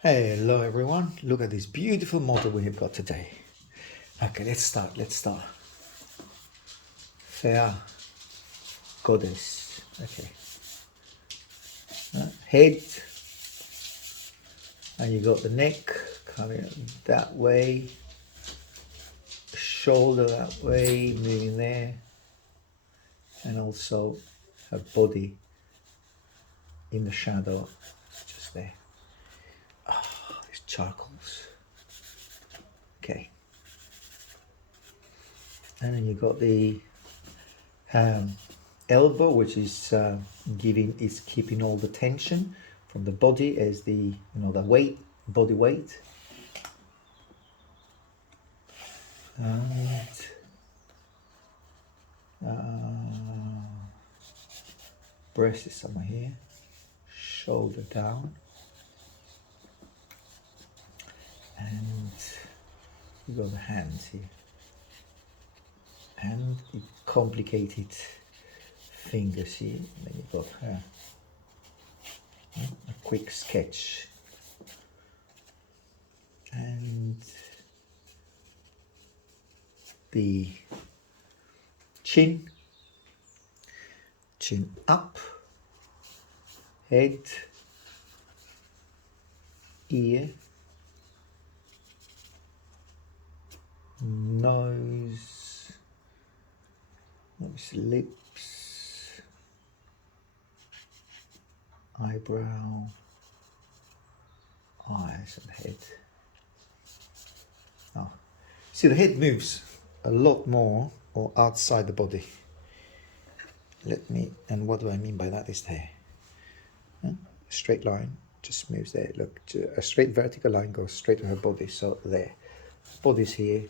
Hello everyone, look at this beautiful model we have got today. Okay, let's start. Fair goddess. Okay. Head, and you got the neck coming that way, shoulder that way, moving there, and also her body in the shadow, just there. Oh, these charcoals. Okay. And then you got the elbow, which is keeping all the tension from the body as the the body weight. And breast is somewhere here, shoulder down, and you got the hands here, and the complicated fingers here. And then you got her. A quick sketch, and the chin up, head, ear, nose, lips, eyebrow, eyes, and head. Oh, see, the head moves a lot more or outside the body. And what do I mean by that is there. A straight line just moves there. Look, a straight vertical line goes straight to her body. So there, body's here.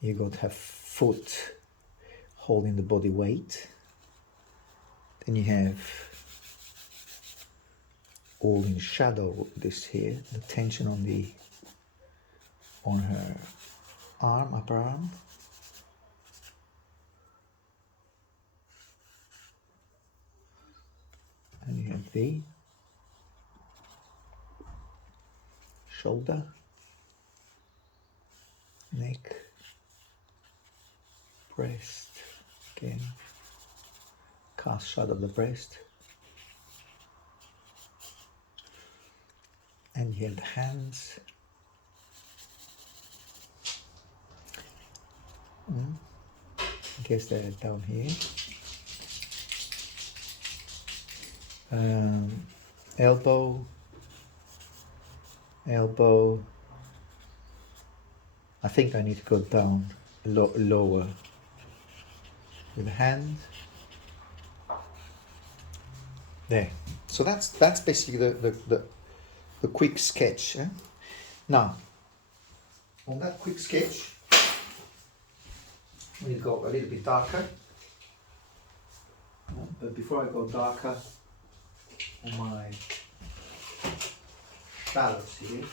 You got her foot holding the body weight. Then you have all in shadow this here, the tension on her arm, upper arm. And you have the shoulder, neck, breast, again, cast shadow of the breast. And you have the hands. I guess they're down here. Elbow. I think I need to go down lower with the hand. There. So that's basically the quick sketch. Eh? Now, on that quick sketch, we go a little bit darker. But before I go darker on my shadows here,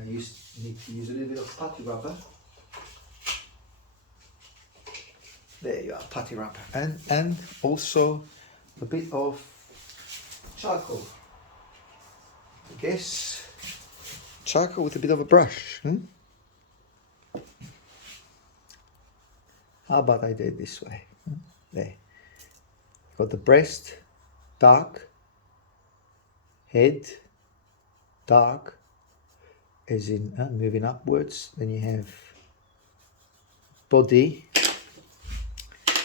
I need to use a little bit of putty rubber. There you are, putty rubber, and also a bit of charcoal. I guess charcoal with a bit of a brush. How about I do it this way? There. Got the breast, dark, head, dark, as in moving upwards. Then you have body,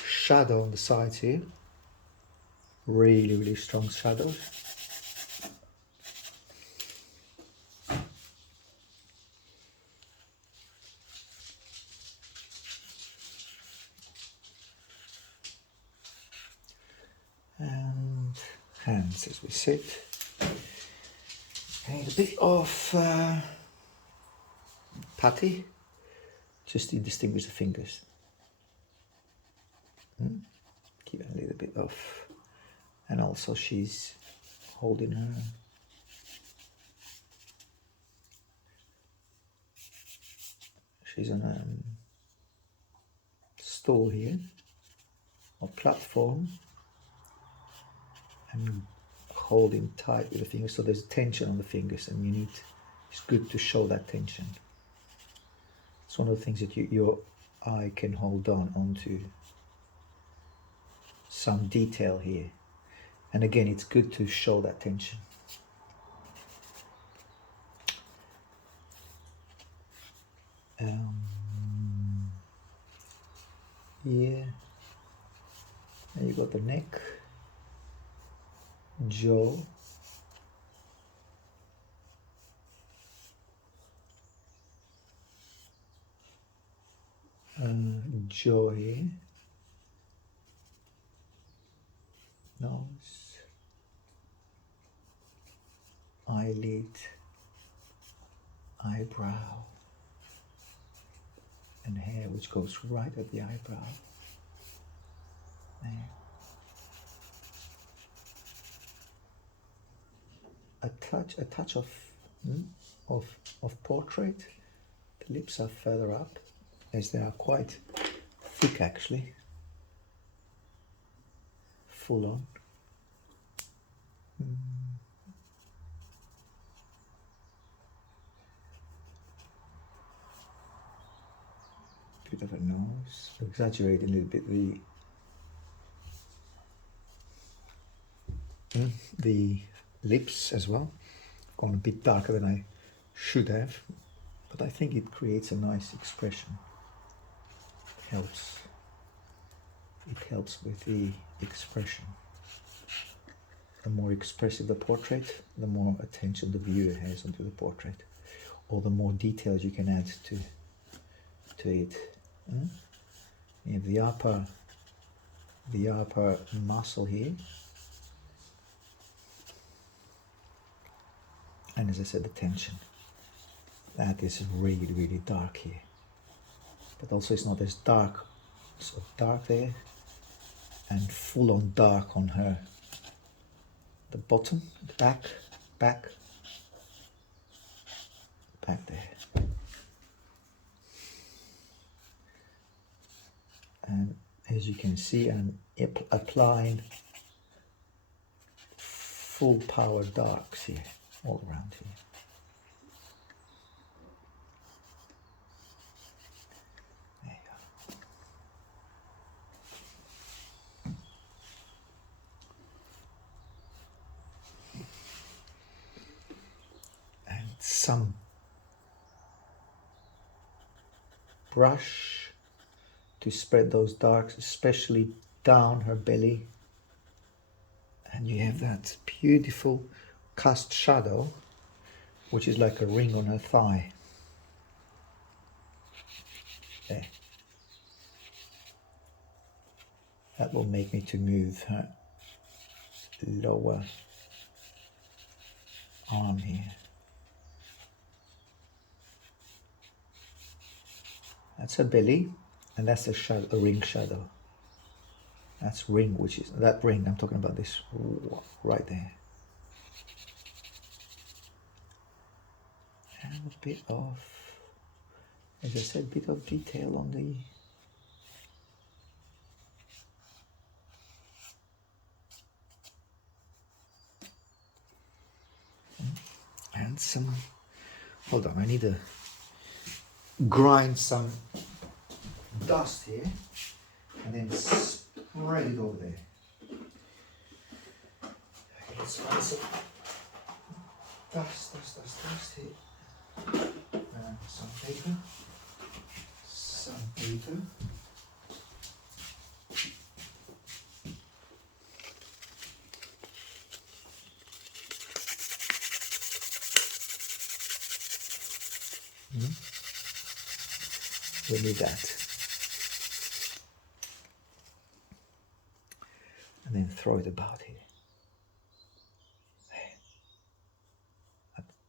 shadow on the sides here. Really, really strong shadows. And hands as we sit. And a bit of putty, just to distinguish the fingers. Give it a little bit of, and also she's holding her. She's on a stool here, or platform. and holding tight with the fingers, so there's tension on the fingers, and it's good to show that tension. It's one of the things that your eye can hold onto some detail here, and again it's good to show that tension. Yeah, and you got the neck, jaw, jaw here, nose, eyelid, eyebrow, and hair which goes right at the eyebrow. There. A touch of portrait. The lips are further up, as they are quite thick actually, full on. Bit of a nose, exaggerate a little bit the lips as well. Gone a bit darker than I should have, but I think it creates a nice expression. It helps with the expression. The more expressive the portrait, the more attention the viewer has onto the portrait, or the more details you can add to it. You have the upper muscle here, and as I said, the tension. That is really, really dark here, but also it's not as dark, so dark there, and full on dark on her. The bottom, the back there. And as you can see, I'm applying full power darks here, all around here. There you go. And some brush to spread those darks, especially down her belly. And you have that beautiful cast shadow, which is like a ring on her thigh. There. That will make me to move her lower arm here. That's her belly, and that's a shadow, a ring shadow. That's ring, which is that ring. I'm talking about this right there. And a bit of, as I said, bit of detail on the and some. Hold on, I need to grind some dust here and then spread it over there. Okay, let's find some dust here. Some paper. We need that. And then throw it about here.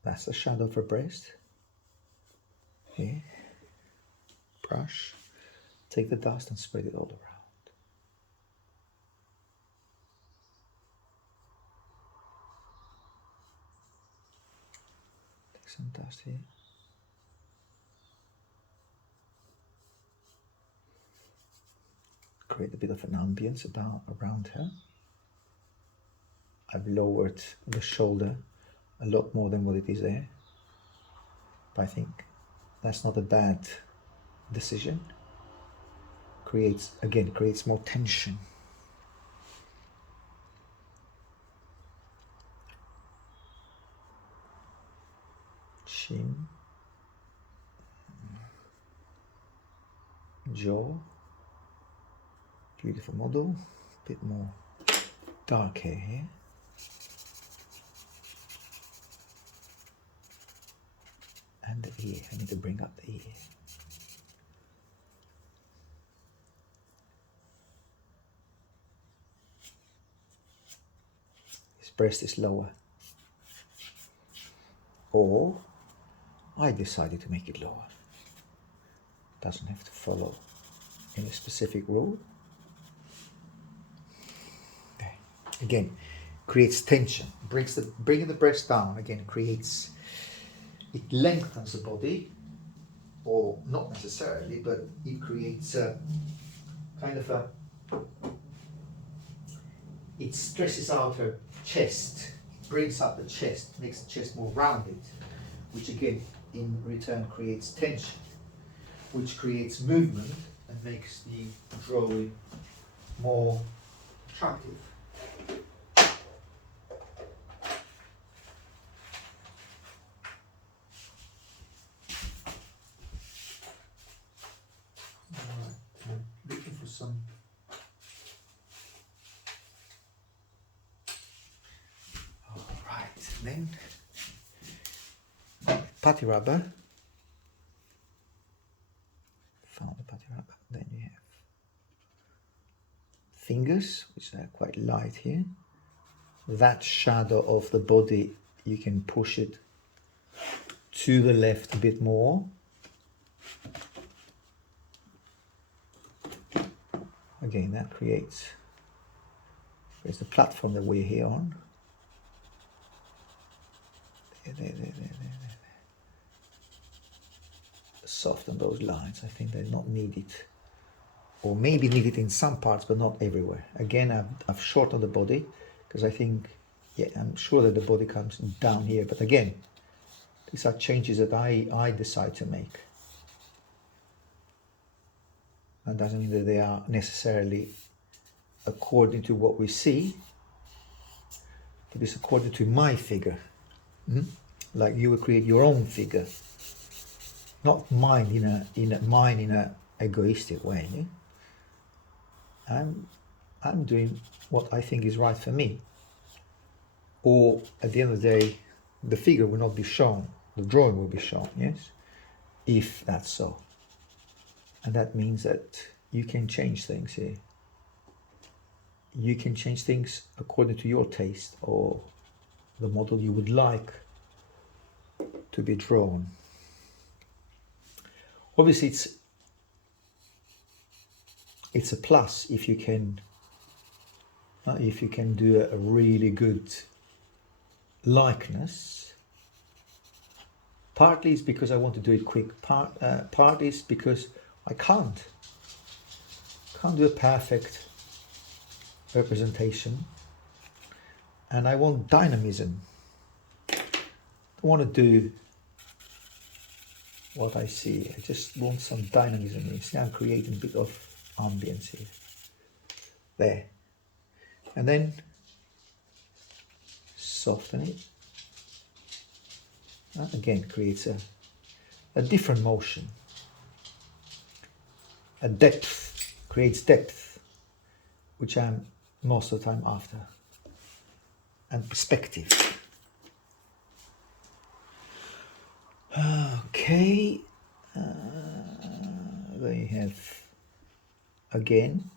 That's the shadow of her breast. Here. Brush. Take the dust and spread it all around. Take some dust here. Create a bit of an ambience around her. I've lowered the shoulder a lot more than what it is there. But I think that's not a bad decision. Creates more tension. Chin, jaw, beautiful model, a bit more dark hair here. And the ear, I need to bring up the ear. His breast is lower. Or I decided to make it lower. Doesn't have to follow any specific rule. Okay. Again, creates tension. Bringing the breast down again creates. It lengthens the body, or not necessarily, but it creates a kind of a. It stresses out her chest, brings up the chest, makes the chest more rounded, which again in return creates tension, which creates movement and makes the drawing more attractive. Alright, I'm looking for some. Alright, then putty rubber. Found the putty rubber. Then you have fingers, which are quite light here. That shadow of the body, you can push it to the left a bit more. Again, that creates the platform that we're here on. There. Soften those lines. I think they're not needed, or maybe needed in some parts, but not everywhere. Again, I've shortened the body because I think, yeah, I'm sure that the body comes down here. But again, these are changes that I decide to make. That doesn't mean that they are necessarily according to what we see, but it's according to my figure. Like you would create your own figure, not mine in a egoistic way. I'm doing what I think is right for me. Or at the end of the day, the figure will not be shown, the drawing will be shown, yes, if that's so. And that means that you can change things here. You can change things according to your taste or the model you would like to be drawn. Obviously, it's a plus if you can do a really good likeness. Partly it's because I want to do it quick. Partly is because I can't do a perfect representation, and I want dynamism. I want to do what I see. I just want some dynamism. You see, I'm creating a bit of ambience here. There. And then soften it. That again creates a different motion. A depth, creates depth, which I'm most of the time after. And perspective. Okay, then you have, again,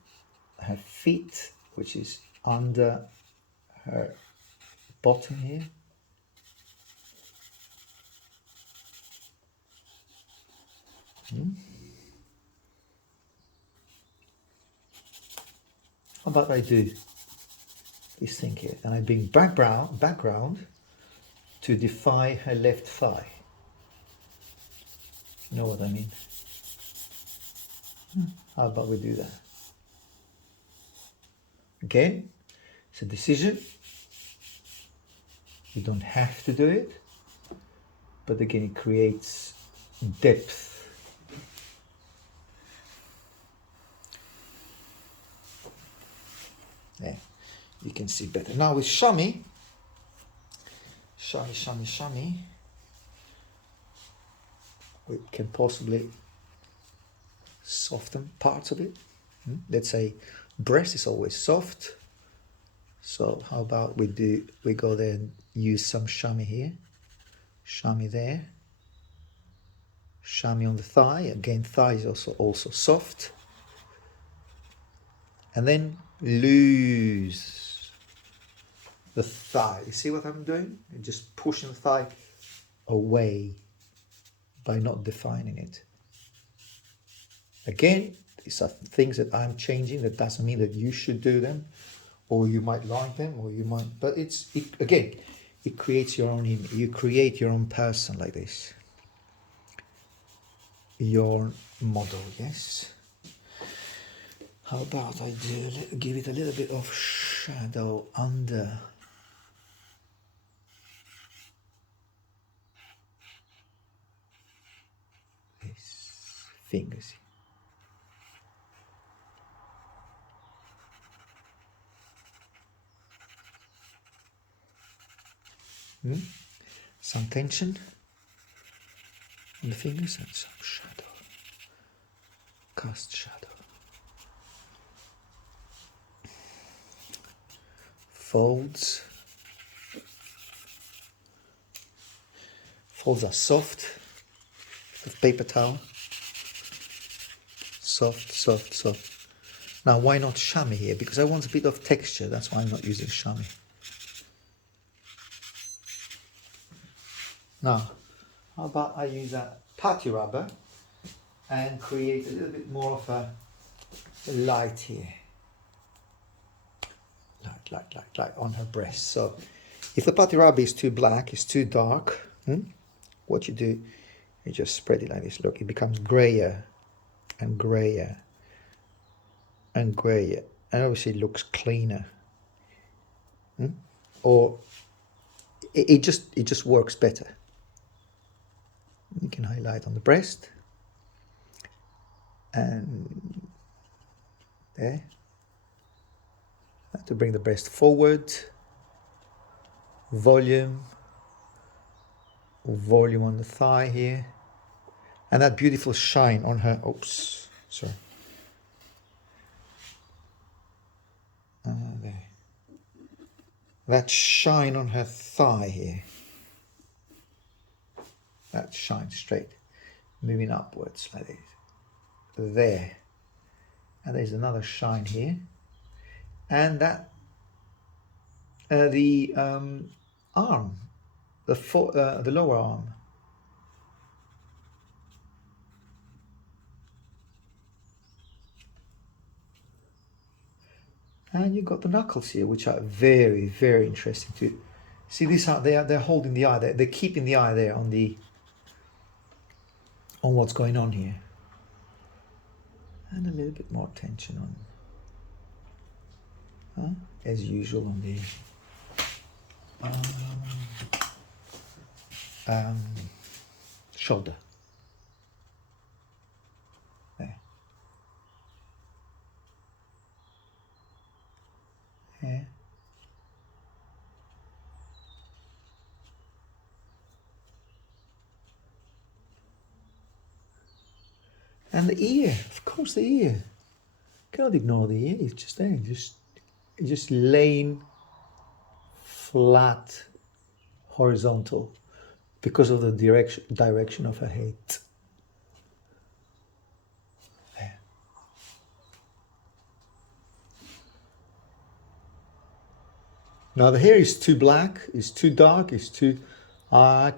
her feet, which is under her bottom here. How about I do this thing here, and I bring background to define her left thigh. You know what I mean? How about we do that? Again, it's a decision. You don't have to do it, but again, it creates depth. There, you can see better. Now with chamois, we can possibly soften parts of it. Let's say breast is always soft. So how about we go there and use some chamois here. Chamois there. Chamois on the thigh. Again, thigh is also soft. And then loose the thigh. You see what I'm doing? I'm just pushing the thigh away by not defining it. Again, these are things that I'm changing. That doesn't mean that you should do them, or you might like them, or you might. But again, it creates your own image. You create your own person like this. Your model, yes. How about I give it a little bit of shadow under his fingers. Some tension on the fingers and some shadow. Cast shadow. Folds. Folds are soft. With paper towel. Soft, soft, soft. Now, why not chamois here? Because I want a bit of texture. That's why I'm not using chamois. Now, how about I use a putty rubber and create a little bit more of a light here. Light on her breast. So, if the putty rubber is too black, it's too dark, what you do, you just spread it like this. Look, it becomes grayer and grayer and grayer. And obviously it looks cleaner. Or it just works better. You can highlight on the breast and there to bring the breast forward. Volume on the thigh here, and that beautiful shine on her. Oops, sorry. There. That shine on her thigh here. That shine straight, moving upwards like this. There, and there's another shine here, and that the arm, the lower arm. And you've got the knuckles here, which are very, very interesting too. See, they're holding the eye. They're keeping the eye there on what's going on here. And a little bit more tension on, as usual, on the shoulder. There. Yeah. And the ear, of course, the ear. Can't ignore the ear. It's just there, just laying flat, horizontal, because of the direction of her head. There. Now the hair is too black, it's too dark, it's too. I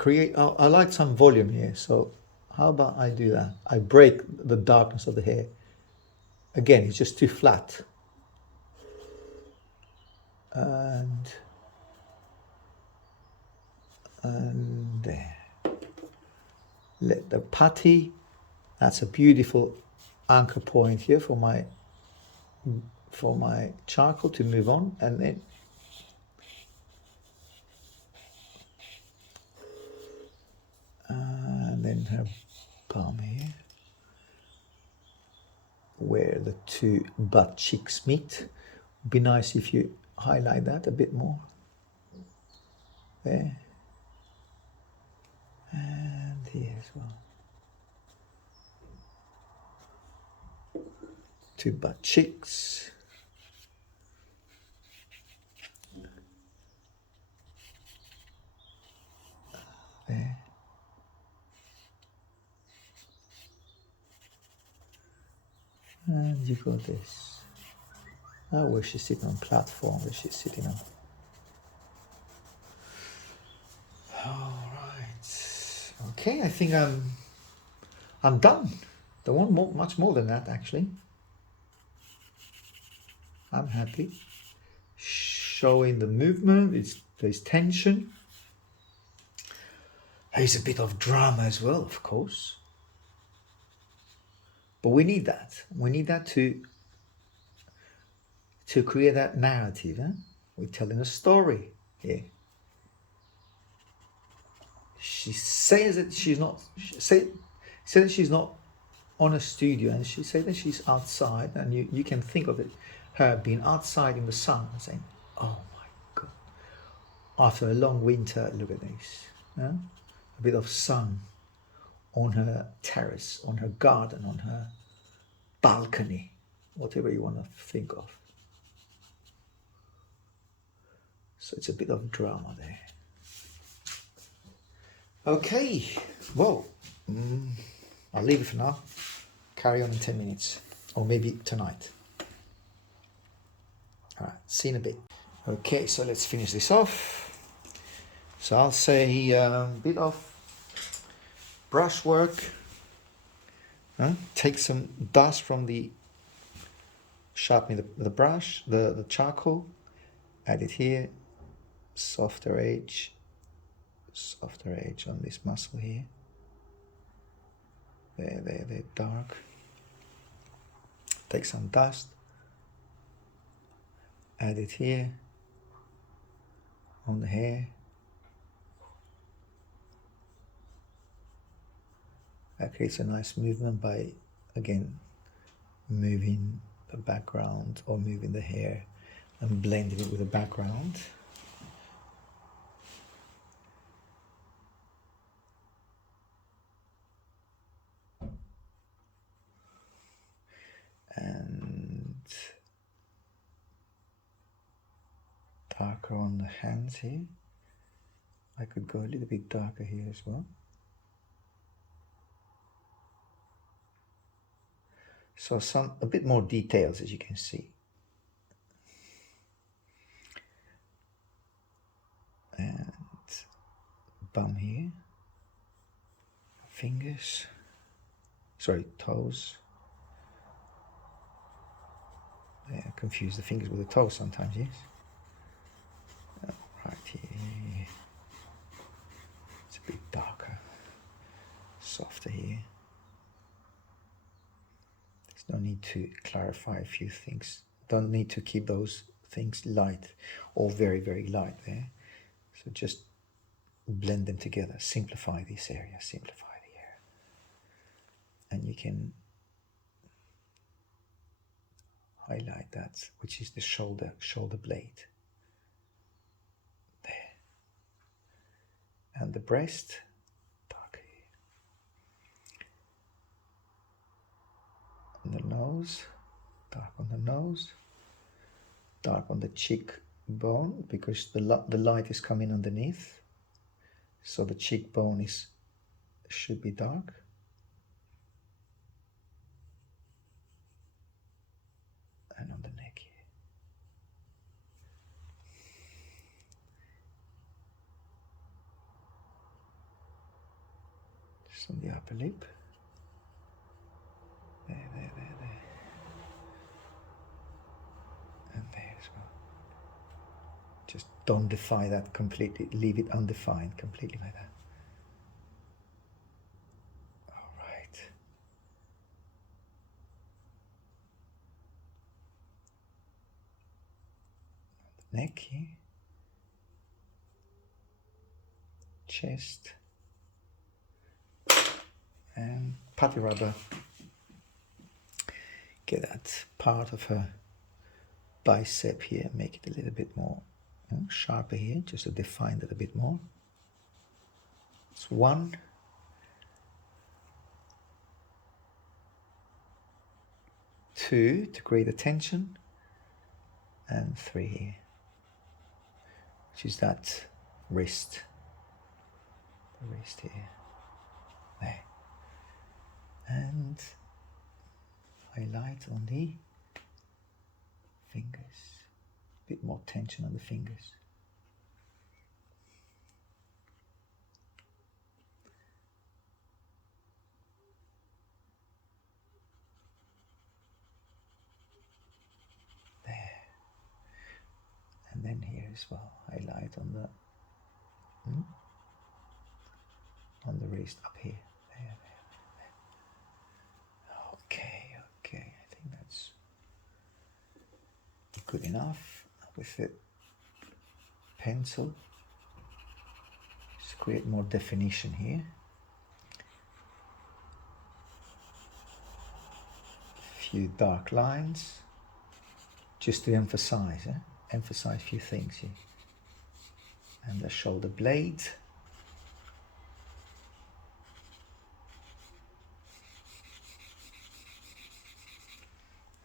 like some volume here, so how about I do that? I break the darkness of the hair. Again, it's just too flat. And there. Let the putty, that's a beautiful anchor point here for my charcoal to move on, and then to butt cheeks meet. Be nice if you highlight that a bit more. There. And here as well. To butt cheeks. There. And you got this. Oh, where she's sitting on platform, where she's sitting on. All right. Okay, I think I'm done. Don't want much more than that, actually. I'm happy. Showing the movement, there's tension. There's a bit of drama as well, of course. But we need that. We need that to create that narrative. Huh? We're telling a story here. She says that she's not. Said that she's not on a studio, and she said that she's outside, and you can think of it, her being outside in the sun, and saying, "Oh my God!" After a long winter, look at this. Huh? A bit of sun on her terrace, on her garden, on her balcony, whatever you want to think of. So it's a bit of drama there. Okay, well, I'll leave it for now. Carry on in 10 minutes, or maybe tonight. All right, see you in a bit. Okay, so let's finish this off. So I'll say a bit of brushwork. Take some dust from the sharpening the brush, the charcoal. Add it here. Softer edge on this muscle here. There, dark. Take some dust. Add it here on the hair. That creates a nice movement by, again, moving the background or moving the hair and blending it with the background. And darker on the hands here. I could go a little bit darker here as well. So a bit more details, as you can see. And bum here. Fingers. Sorry, toes. Yeah, I confuse the fingers with the toes sometimes, yes. Right here. It's a bit darker. Softer here. There's no need to clarify a few things. Don't need to keep those things light or very, very light there. So just blend them together. Simplify this area. Simplify the area. And you can highlight that, which is the shoulder blade. There. And the breast, dark here. On the nose, dark on the nose, dark on the cheekbone, because the light is coming underneath. So the cheekbone should be dark. And on the neck here. Just on the upper lip. There. And there as well. Just don't define that completely. Leave it undefined completely like that. All right. Neck here. Chest. And putty rubber get that part of her bicep here, make it a little bit more sharper here, just to define that a bit more. It's 1, 2 to create a tension, and 3 here, which is that wrist, the wrist here, there, and highlight on the fingers, a bit more tension on the fingers. And then here as well, highlight on the wrist up here. There. Okay, I think that's good enough. With the pencil, just create more definition here. A few dark lines, just to emphasize a few things here. And the shoulder blade.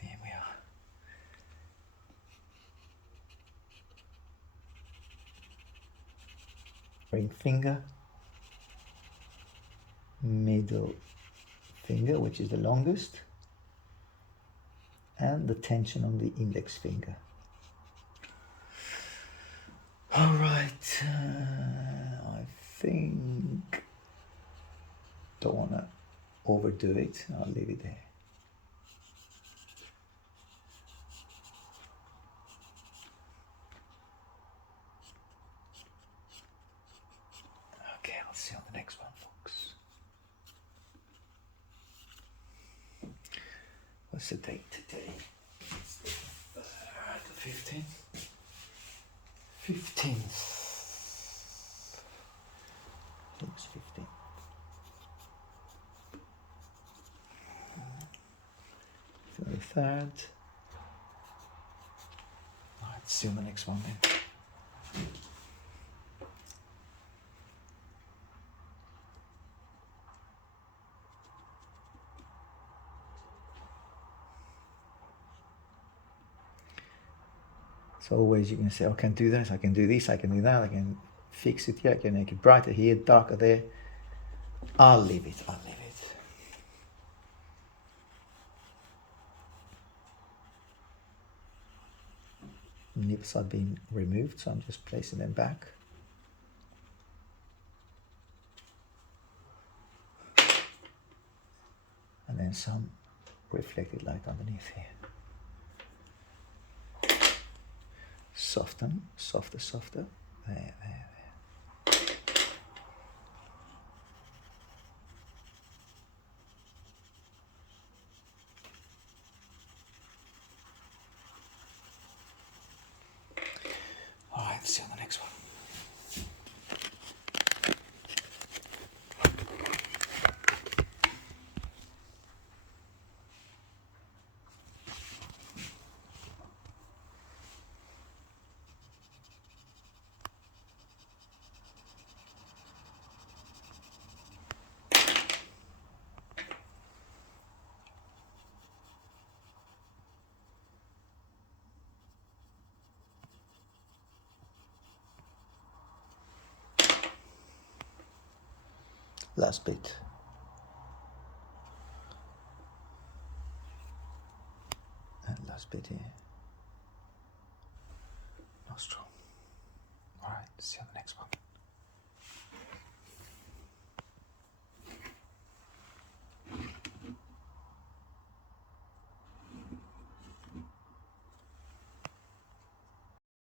There we are. Ring finger, middle finger, which is the longest, and the tension on the index finger. All right, I think, don't want to overdo it, I'll leave it there. Okay, I'll see you on the next one, folks. What's the date today? It's the 15th. 15th. I think it's 15th. So the 3rd. Let's see on the next one then. So always you can say, oh, I can do this, I can do this, I can do that, I can fix it here, I can make it brighter here, darker there. I'll leave it. Nips are being removed, so I'm just placing them back. And then some reflected light underneath here. Soften, softer. There. All right, see you on the next one. Last bit. And last bit here. Nostril. All right, see you on the next one.